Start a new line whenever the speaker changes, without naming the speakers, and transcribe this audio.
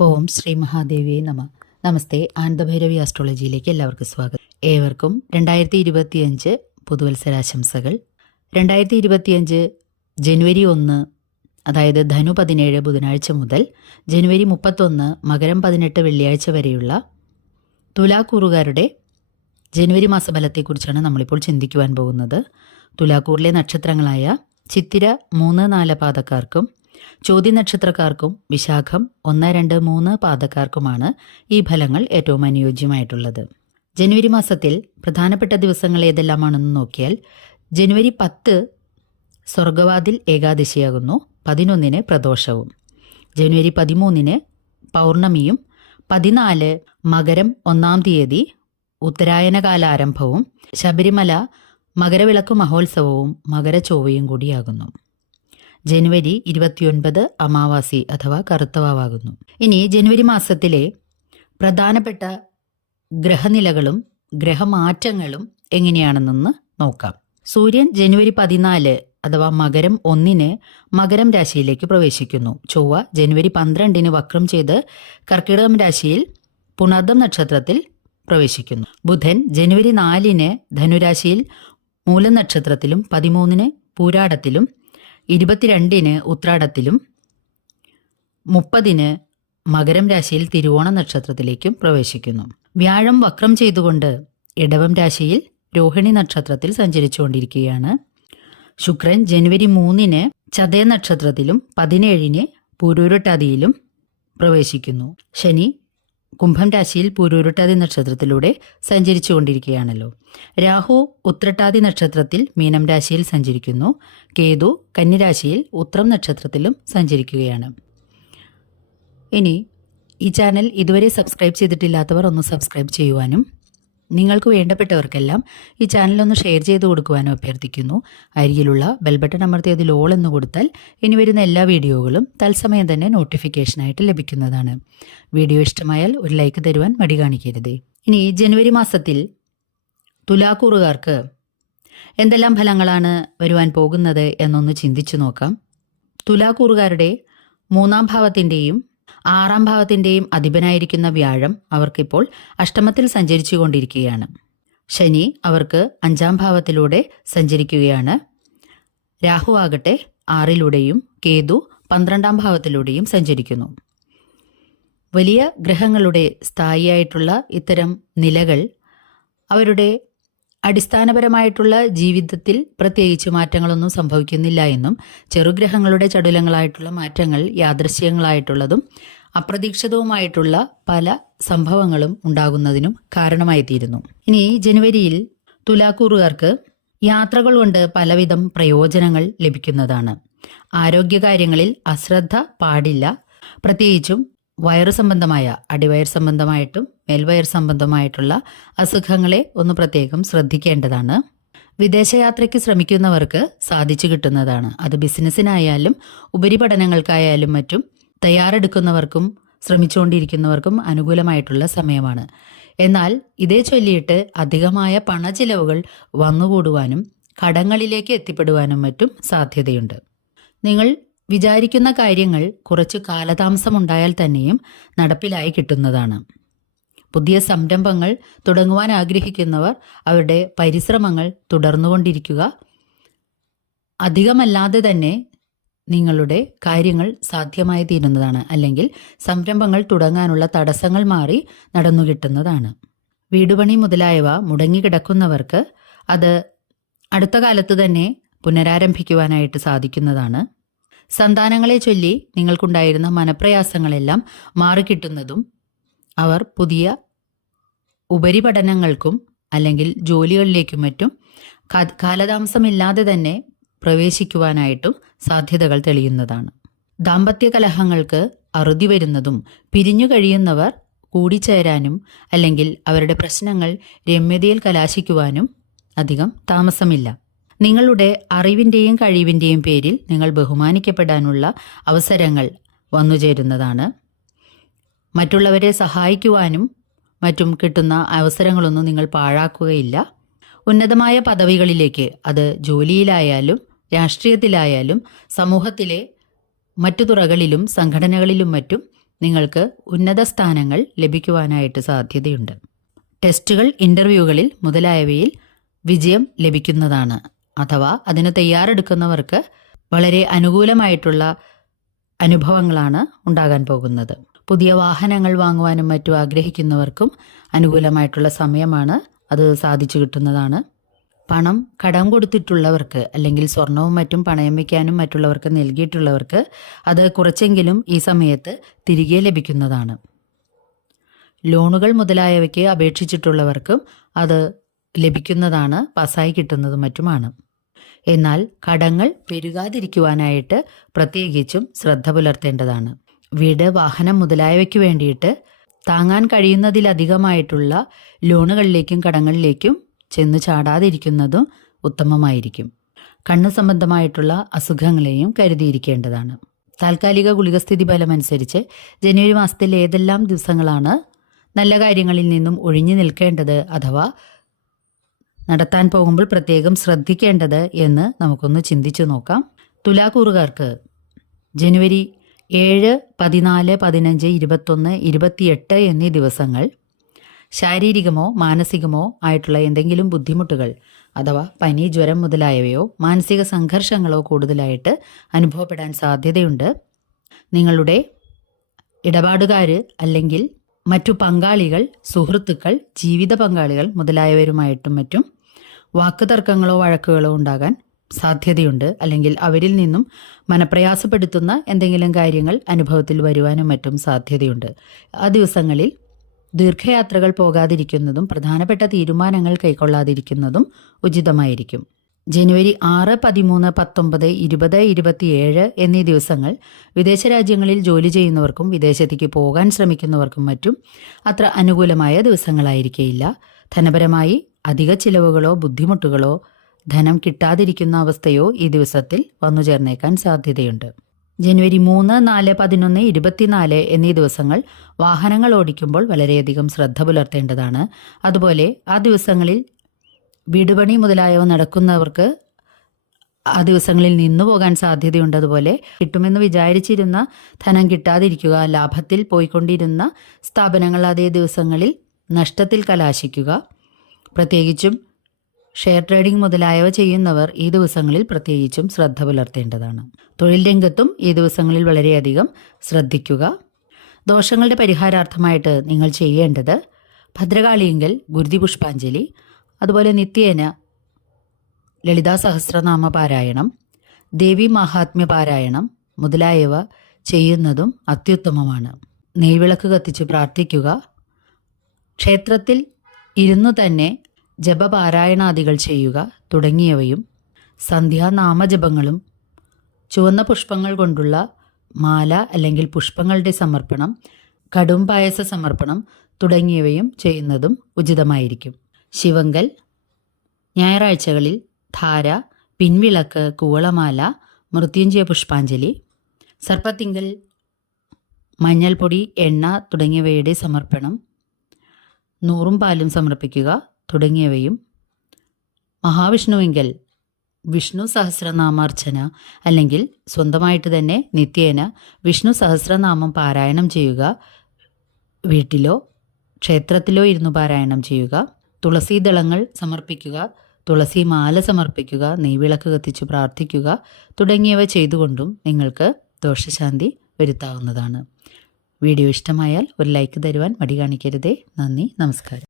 ഓം ശ്രീ മഹാദേവിയെ നമ. നമസ്തേ ആനന്ദഭൈരവി ആസ്ട്രോളജിയിലേക്ക് എല്ലാവർക്കും സ്വാഗതം. ഏവർക്കും രണ്ടായിരത്തി ഇരുപത്തിയഞ്ച് പുതുവത്സരാശംസകൾ. രണ്ടായിരത്തി ഇരുപത്തിയഞ്ച് ജനുവരി ഒന്ന് അതായത് ധനു പതിനേഴ് ബുധനാഴ്ച മുതൽ ജനുവരി മുപ്പത്തൊന്ന് മകരം പതിനെട്ട് വെള്ളിയാഴ്ച വരെയുള്ള തുലാക്കൂറുകാരുടെ ജനുവരി മാസഫലത്തെക്കുറിച്ചാണ് നമ്മളിപ്പോൾ ചിന്തിക്കുവാൻ പോകുന്നത്. തുലാക്കൂറിലെ നക്ഷത്രങ്ങളായ ചിത്തിര മൂന്ന് നാല് പാദക്കാർക്കും ചോദ്യ നക്ഷത്രക്കാർക്കും വിശാഖം ഒന്ന് രണ്ട് മൂന്ന് പാദക്കാർക്കുമാണ് ഈ ഫലങ്ങൾ ഏറ്റവും അനുയോജ്യമായിട്ടുള്ളത്. ജനുവരി മാസത്തിൽ പ്രധാനപ്പെട്ട ദിവസങ്ങൾ ഏതെല്ലാമാണെന്ന് നോക്കിയാൽ ജനുവരി പത്ത് സ്വർഗവാതിൽ ഏകാദശിയാകുന്നു പതിനൊന്നിന് പ്രദോഷവും. ജനുവരി പതിമൂന്നിന് പൗർണമിയും പതിനാല് മകരം ഒന്നാം തീയതി ഉത്തരായനകാലാരംഭവും ശബരിമല മകരവിളക്ക് മഹോത്സവവും മകരചൊവ്വയും കൂടിയാകുന്നു. ജനുവരി ഇരുപത്തിയൊൻപത് അമാവാസി അഥവാ കറുത്തവാവാകുന്നു. ഇനി ജനുവരി മാസത്തിലെ പ്രധാനപ്പെട്ട ഗ്രഹനിലകളും ഗ്രഹമാറ്റങ്ങളും എങ്ങനെയാണെന്നൊന്ന് നോക്കാം. സൂര്യൻ ജനുവരി പതിനാല് അഥവാ മകരം ഒന്നിന് മകരം രാശിയിലേക്ക് പ്രവേശിക്കുന്നു. ചൊവ്വ ജനുവരി പന്ത്രണ്ടിന് വക്രം ചെയ്ത് കർക്കിടകം രാശിയിൽ പുണർദം നക്ഷത്രത്തിൽ പ്രവേശിക്കുന്നു. ബുധൻ ജനുവരി നാലിന് ധനുരാശിയിൽ മൂലനക്ഷത്രത്തിലും പതിമൂന്നിന് പൂരാടത്തിലും ഇരുപത്തിരണ്ടിന് ഉത്രാടത്തിലും മുപ്പതിന് മകരം രാശിയിൽ തിരുവോണ നക്ഷത്രത്തിലേക്കും പ്രവേശിക്കുന്നു. വ്യാഴം വക്രം ചെയ്തുകൊണ്ട് ഇടവം രാശിയിൽ രോഹിണി നക്ഷത്രത്തിൽ സഞ്ചരിച്ചുകൊണ്ടിരിക്കുകയാണ്. ശുക്രൻ ജനുവരി മൂന്നിന് ചതയ നക്ഷത്രത്തിലും പതിനേഴിന് പൂരൂരുട്ടാതിയിലും പ്രവേശിക്കുന്നു. ശനി കുംഭം രാശിയിൽ പൂരൂരുട്ടാതി നക്ഷത്രത്തിലൂടെ സഞ്ചരിച്ചുകൊണ്ടിരിക്കുകയാണല്ലോ. രാഹു ഉത്രട്ടാതി നക്ഷത്രത്തിൽ മീനം രാശിയിൽ സഞ്ചരിക്കുന്നു. കേതു കന്നിരാശിയിൽ ഉത്രം നക്ഷത്രത്തിലും സഞ്ചരിക്കുകയാണ്. ഇനി ഈ ചാനൽ ഇതുവരെ സബ്സ്ക്രൈബ് ചെയ്തിട്ടില്ലാത്തവർ ഒന്ന് സബ്സ്ക്രൈബ് ചെയ്യുവാനും നിങ്ങൾക്ക് വേണ്ടപ്പെട്ടവർക്കെല്ലാം ഈ ചാനലൊന്ന് ഷെയർ ചെയ്ത് കൊടുക്കുവാനും അഭ്യർത്ഥിക്കുന്നു. അരികിലുള്ള ബെൽബട്ടൺ അമർത്തി അതിൽ ഓൾ എന്ന് കൊടുത്താൽ ഇനി വരുന്ന എല്ലാ വീഡിയോകളും തത്സമയം തന്നെ നോട്ടിഫിക്കേഷനായിട്ട് ലഭിക്കുന്നതാണ്. വീഡിയോ ഇഷ്ടമായാൽ ഒരു ലൈക്ക് തരുവാൻ മടി കാണിക്കരുത്. ഇനി ജനുവരി മാസത്തിൽ തുലാക്കൂറുകാർക്ക് എന്തെല്ലാം ഫലങ്ങളാണ് വരുവാൻ പോകുന്നത് എന്നൊന്ന് ചിന്തിച്ചു നോക്കാം. തുലാക്കൂറുകാരുടെ മൂന്നാം ഭാവത്തിന്റെയും ആറാം ഭാവത്തിന്റെയും അധിപനായിരിക്കുന്ന വ്യാഴം അവർക്കിപ്പോൾ അഷ്ടമത്തിൽ സഞ്ചരിച്ചു കൊണ്ടിരിക്കുകയാണ് ശനി അവർക്ക് അഞ്ചാം ഭാവത്തിലൂടെ സഞ്ചരിക്കുകയാണ്. രാഹു ആകട്ടെ ആറിലൂടെയും കേതു പന്ത്രണ്ടാം ഭാവത്തിലൂടെയും സഞ്ചരിക്കുന്നു. വലിയ ഗ്രഹങ്ങളുടെ സ്ഥായിയായിട്ടുള്ള ഇത്തരം നിലകൾ അവരുടെ അടിസ്ഥാനപരമായിട്ടുള്ള ജീവിതത്തിൽ പ്രത്യേകിച്ച് മാറ്റങ്ങളൊന്നും സംഭവിക്കുന്നില്ല എന്നും ചെറുഗ്രഹങ്ങളുടെ ചടുലങ്ങളായിട്ടുള്ള മാറ്റങ്ങൾ യാദൃശ്യങ്ങളായിട്ടുള്ളതും അപ്രതീക്ഷിതവുമായിട്ടുള്ള പല സംഭവങ്ങളും ഉണ്ടാകുന്നതിനും കാരണമായിത്തീരുന്നു. ഇനി ജനുവരിയിൽ തുലാക്കൂറുകാർക്ക് യാത്രകൾ കൊണ്ട് പലവിധം പ്രയോജനങ്ങൾ ലഭിക്കുന്നതാണ്. ആരോഗ്യകാര്യങ്ങളിൽ അശ്രദ്ധ പാടില്ല. പ്രത്യേകിച്ചും വയറു സംബന്ധമായ അടിവയർ സംബന്ധമായിട്ടും മേൽവയർ സംബന്ധമായിട്ടുള്ള അസുഖങ്ങളെ ഒന്ന് പ്രത്യേകം ശ്രദ്ധിക്കേണ്ടതാണ്. വിദേശയാത്രയ്ക്ക് ശ്രമിക്കുന്നവർക്ക് സാധിച്ചു കിട്ടുന്നതാണ്. അത് ബിസിനസ്സിനായാലും ഉപരിപഠനങ്ങൾക്കായാലും മറ്റും തയ്യാറെടുക്കുന്നവർക്കും ശ്രമിച്ചുകൊണ്ടിരിക്കുന്നവർക്കും അനുകൂലമായിട്ടുള്ള സമയമാണ്. എന്നാൽ ഇതേ ചൊല്ലിയിട്ട് അധികമായ പണ പണച്ചിലവുകൾ വന്നുകൂടുവാനും കടങ്ങളിലേക്ക് എത്തിപ്പെടുവാനും മറ്റും സാധ്യതയുണ്ട്. നിങ്ങൾ വിചാരിക്കുന്ന കാര്യങ്ങൾ കുറച്ച് കാലതാമസമുണ്ടായാൽ തന്നെയും നടപ്പിലായി കിട്ടുന്നതാണ്. പുതിയ സംരംഭങ്ങൾ തുടങ്ങുവാൻ ആഗ്രഹിക്കുന്നവർ അവരുടെ പരിശ്രമങ്ങൾ തുടർന്നുകൊണ്ടിരിക്കുക. അധികമല്ലാതെ തന്നെ നിങ്ങളുടെ കാര്യങ്ങൾ സാധ്യമായി തീരുന്നതാണ് അല്ലെങ്കിൽ സംരംഭങ്ങൾ തുടങ്ങാനുള്ള തടസ്സങ്ങൾ മാറി നടന്നു കിട്ടുന്നതാണ്. വീടുപണി മുതലായവ മുടങ്ങിക്കിടക്കുന്നവർക്ക് അത് അടുത്ത കാലത്ത് തന്നെ പുനരാരംഭിക്കുവാനായിട്ട് സാധിക്കുന്നതാണ്. സന്താനങ്ങളെ ചൊല്ലി നിങ്ങൾക്കുണ്ടായിരുന്ന മനപ്രയാസങ്ങളെല്ലാം മാറിക്കിട്ടുന്നതും അവർ പുതിയ ഉപരിപഠനങ്ങൾക്കും അല്ലെങ്കിൽ ജോലികളിലേക്കും മറ്റും കാലതാമസമില്ലാതെ തന്നെ പ്രവേശിക്കുവാനായിട്ടും സാധ്യതകൾ തെളിയുന്നതാണ്. ദാമ്പത്യ കലഹങ്ങൾക്ക് അറുതി വരുന്നതും പിരിഞ്ഞു കഴിയുന്നവർ കൂടിച്ചേരാനും അല്ലെങ്കിൽ അവരുടെ പ്രശ്നങ്ങൾ രമ്യതയിൽ കലാശിക്കുവാനും അധികം താമസമില്ല. നിങ്ങളുടെ അറിവിന്റെയും കഴിവിന്റെയും പേരിൽ നിങ്ങൾ ബഹുമാനിക്കപ്പെടാനുള്ള അവസരങ്ങൾ വന്നുചേരുന്നതാണ്. മറ്റുള്ളവരെ സഹായിക്കുവാനും മറ്റും കിട്ടുന്ന അവസരങ്ങളൊന്നും നിങ്ങൾ പാഴാക്കുകയില്ല. ഉന്നതമായ പദവികളിലേക്ക് അത് ജോലിയിലായാലും രാഷ്ട്രീയത്തിലായാലും സമൂഹത്തിലെ മറ്റു തുറകളിലും സംഘടനകളിലും മറ്റും നിങ്ങൾക്ക് ഉന്നത സ്ഥാനങ്ങൾ ലഭിക്കുവാനായിട്ട് സാധ്യതയുണ്ട്. ടെസ്റ്റുകൾ ഇന്റർവ്യൂകളിൽ മുതലായവയിൽ വിജയം ലഭിക്കുന്നതാണ്. അഥവാ അതിന് തയ്യാറെടുക്കുന്നവർക്ക് വളരെ അനുകൂലമായിട്ടുള്ള അനുഭവങ്ങളാണ് ഉണ്ടാകാൻ പോകുന്നത്. പുതിയ വാഹനങ്ങൾ വാങ്ങുവാനും മറ്റും ആഗ്രഹിക്കുന്നവർക്കും അനുകൂലമായിട്ടുള്ള സമയമാണ് അത് സാധിച്ചു കിട്ടുന്നതാണ്. പണം കടം കൊടുത്തിട്ടുള്ളവർക്ക് അല്ലെങ്കിൽ സ്വർണവും മറ്റും പണയം വയ്ക്കാനും മറ്റുള്ളവർക്ക് നൽകിയിട്ടുള്ളവർക്ക് അത് കുറച്ചെങ്കിലും ഈ സമയത്ത് തിരികെ ലഭിക്കുന്നതാണ്. ലോണുകൾ മുതലായവയ്ക്ക് അപേക്ഷിച്ചിട്ടുള്ളവർക്കും അത് ലഭിക്കുന്നതാണ് പാസ്സായി കിട്ടുന്നതും മറ്റുമാണ്. എന്നാൽ കടങ്ങൾ പെരുകാതിരിക്കുവാനായിട്ട് പ്രത്യേകിച്ചും ശ്രദ്ധ പുലർത്തേണ്ടതാണ്. വീട് വാഹനം മുതലായവയ്ക്ക് വേണ്ടിയിട്ട് താങ്ങാൻ കഴിയുന്നതിലധികമായിട്ടുള്ള ലോണുകളിലേക്കും കടങ്ങളിലേക്കും ചെന്ന് ചാടാതിരിക്കുന്നതും ഉത്തമമായിരിക്കും. കണ്ണ് സംബന്ധമായിട്ടുള്ള അസുഖങ്ങളെയും കരുതിയിരിക്കേണ്ടതാണ്. താൽക്കാലിക ഗുളികസ്ഥിതി ഫലമനുസരിച്ച് ജനുവരി മാസത്തിൽ ഏതെല്ലാം ദിവസങ്ങളാണ് നല്ല കാര്യങ്ങളിൽ നിന്നും ഒഴിഞ്ഞു നിൽക്കേണ്ടത് അഥവാ നടത്താൻ പോകുമ്പോൾ പ്രത്യേകം ശ്രദ്ധിക്കേണ്ടത് എന്ന് നമുക്കൊന്ന് ചിന്തിച്ചു നോക്കാം. തുലാക്കൂറുകാർക്ക് ജനുവരി ഏഴ് പതിനാല് പതിനഞ്ച് ഇരുപത്തൊന്ന് ഇരുപത്തിയെട്ട് എന്നീ ദിവസങ്ങൾ ശാരീരികമോ മാനസികമോ ആയിട്ടുള്ള എന്തെങ്കിലും ബുദ്ധിമുട്ടുകൾ അഥവാ പനി ജ്വരം മുതലായവയോ മാനസിക സംഘർഷങ്ങളോ കൂടുതലായിട്ട് അനുഭവപ്പെടാൻ സാധ്യതയുണ്ട്. നിങ്ങളുടെ ഇടപാടുകാർ അല്ലെങ്കിൽ മറ്റു പങ്കാളികൾ സുഹൃത്തുക്കൾ ജീവിത പങ്കാളികൾ മുതലായവരുമായിട്ടും മറ്റും വാക്കുതർക്കങ്ങളോ വഴക്കുകളോ ഉണ്ടാകാൻ സാധ്യതയുണ്ട്. അല്ലെങ്കിൽ അവരിൽ നിന്നും മനപ്രയാസപ്പെടുത്തുന്ന എന്തെങ്കിലും കാര്യങ്ങൾ അനുഭവത്തിൽ വരുവാനും മറ്റും സാധ്യതയുണ്ട്. ആ ദിവസങ്ങളിൽ ദീർഘയാത്രകൾ പോകാതിരിക്കുന്നതും പ്രധാനപ്പെട്ട തീരുമാനങ്ങൾ കൈക്കൊള്ളാതിരിക്കുന്നതും ഉചിതമായിരിക്കും. ജനുവരി ആറ് പതിമൂന്ന് പത്തൊമ്പത് ഇരുപത് ഇരുപത്തിയേഴ് എന്നീ ദിവസങ്ങൾ വിദേശ രാജ്യങ്ങളിൽ ജോലി ചെയ്യുന്നവർക്കും വിദേശത്തേക്ക് പോകാൻ ശ്രമിക്കുന്നവർക്കും മറ്റും അത്ര അനുകൂലമായ ദിവസങ്ങളായിരിക്കേയില്ല. ധനപരമായി അധിക ചിലവുകളോ ബുദ്ധിമുട്ടുകളോ ധനം കിട്ടാതിരിക്കുന്ന അവസ്ഥയോ ഈ ദിവസത്തിൽ വന്നു ചേർന്നേക്കാൻ സാധ്യതയുണ്ട്. ജനുവരി മൂന്ന് നാല് പതിനൊന്ന് ഇരുപത്തിനാല് എന്നീ ദിവസങ്ങൾ വാഹനങ്ങൾ ഓടിക്കുമ്പോൾ വളരെയധികം ശ്രദ്ധ പുലർത്തേണ്ടതാണ്. അതുപോലെ ആ ദിവസങ്ങളിൽ വീടുപണി മുതലായവ നടക്കുന്നവർക്ക് ആ ദിവസങ്ങളിൽ നിന്നു പോകാൻ സാധ്യതയുണ്ട്. അതുപോലെ കിട്ടുമെന്ന് വിചാരിച്ചിരുന്ന ധനം കിട്ടാതിരിക്കുക ലാഭത്തിൽ പോയിക്കൊണ്ടിരുന്ന സ്ഥാപനങ്ങൾ അതേ ദിവസങ്ങളിൽ നഷ്ടത്തിൽ കലാശിക്കുക പ്രത്യേകിച്ചും ഷെയർ ട്രേഡിംഗ് മുതലായവ ചെയ്യുന്നവർ ഈ ദിവസങ്ങളിൽ പ്രത്യേകിച്ചും ശ്രദ്ധ പുലർത്തേണ്ടതാണ്. തൊഴിൽ രംഗത്തും ഈ ദിവസങ്ങളിൽ വളരെയധികം ശ്രദ്ധിക്കുക. ദോഷങ്ങളുടെ പരിഹാരാർത്ഥമായിട്ട് നിങ്ങൾ ചെയ്യേണ്ടത് ഭദ്രകാളിയെങ്കിൽ ഗുരുതി പുഷ്പാഞ്ജലി അതുപോലെ നിത്യേന ലളിതാ സഹസ്രനാമ പാരായണം ദേവി മഹാത്മ്യ പാരായണം മുതലായവ ചെയ്യുന്നതും അത്യുത്തമമാണ്. നെയ്വിളക്ക് കത്തിച്ച് പ്രാർത്ഥിക്കുക. ക്ഷേത്രത്തിൽ ഇരുന്നു തന്നെ ജപപാരായണാദികൾ ചെയ്യുക തുടങ്ങിയവയും സന്ധ്യാനാമജപങ്ങളും ചുവന്ന പുഷ്പങ്ങൾ കൊണ്ടുള്ള മാല അല്ലെങ്കിൽ പുഷ്പങ്ങളുടെ സമർപ്പണം കടും പായസ സമർപ്പണം തുടങ്ങിയവയും ചെയ്യുന്നതും ഉചിതമായിരിക്കും. ശിവങ്കൽ ഞായറാഴ്ചകളിൽ ധാര പിൻവിളക്ക് കൂവളമാല മൃത്യുഞ്ജയ പുഷ്പാഞ്ജലി സർപ്പത്തിങ്കൽ മഞ്ഞൾപ്പൊടി എണ്ണ തുടങ്ങിയവയുടെ സമർപ്പണം നൂറും പാലും സമർപ്പിക്കുക തുടങ്ങിയവയും. മഹാവിഷ്ണുവെങ്കിൽ വിഷ്ണു സഹസ്രനാമാർച്ചന അല്ലെങ്കിൽ സ്വന്തമായിട്ട് തന്നെ നിത്യേന വിഷ്ണു സഹസ്രനാമം പാരായണം ചെയ്യുക. വീട്ടിലോ ക്ഷേത്രത്തിലോ ഇരുന്നു പാരായണം ചെയ്യുക. തുളസി ദളങ്ങൾ സമർപ്പിക്കുക. തുളസി മാല സമർപ്പിക്കുക. നെയ്വിളക്ക് കത്തിച്ച് പ്രാർത്ഥിക്കുക തുടങ്ങിയവ ചെയ്തുകൊണ്ടും നിങ്ങൾക്ക് ദോഷശാന്തി വരുത്താവുന്നതാണ്. വീഡിയോ ഇഷ്ടമായാൽ ഒരു ലൈക്ക് തരുവാൻ മടി കാണിക്കരുതേ. നന്ദി നമസ്കാരം.